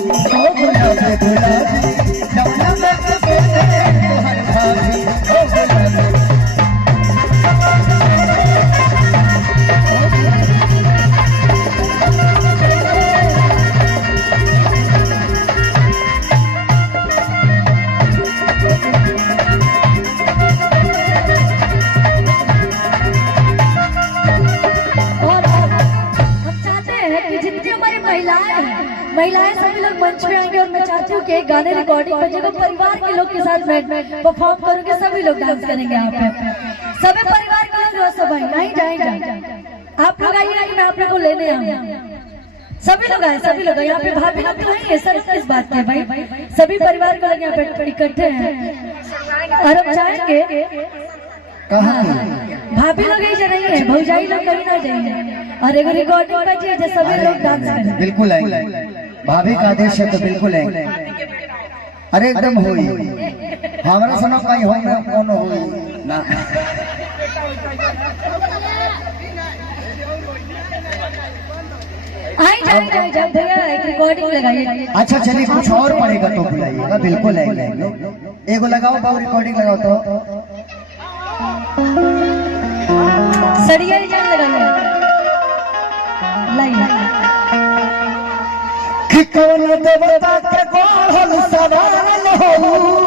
ओ गुलाबी गुलाबी जमुना में सफेद तोहर भाभी ओ गुलाबी महिलाएं सभी लोग मंच पे आएंगे और मैं चाहती हूँ कि एक गाने रिकॉर्डिंग पर जब परिवार के लोग के साथ मैं परफॉर्म करूंगी सभी लोग डांस करेंगे यहाँ पे सभी परिवार के लोग सब नहीं जाए आप लोग आइए कि मैं आप लोग को लेने आऊँ सभी लोग आए यहाँ पे भाभी लोग तो नहीं है सर किस बात के भाई सभी परिवार के लोग यहाँ पे इकट्ठे हैं और हम चाहेंगे भाभी लोग ही नहीं है भौजाई लोग कहीं ना जाइए और एगो रिकॉर्डिंग बजे जो सभी लोग डांस करें बिल्कुल आएंगे भाभी का आदेश है तो बिल्कुल आएंगे अरे एकदम होई हमारा सुनो कहीं होई ना कौन होई ना आई जाए भैया एक रिकॉर्डिंग लगाइए अच्छा चलिए कुछ और पड़ेगा तो बुलाइएगा बिल्कुल आएंगे एगो लगाओ बाबू रिकॉर्डिंग लगाओ तो सड़िया जान लगाइए लाइन कि कौन देवता के गोहल सवारल हो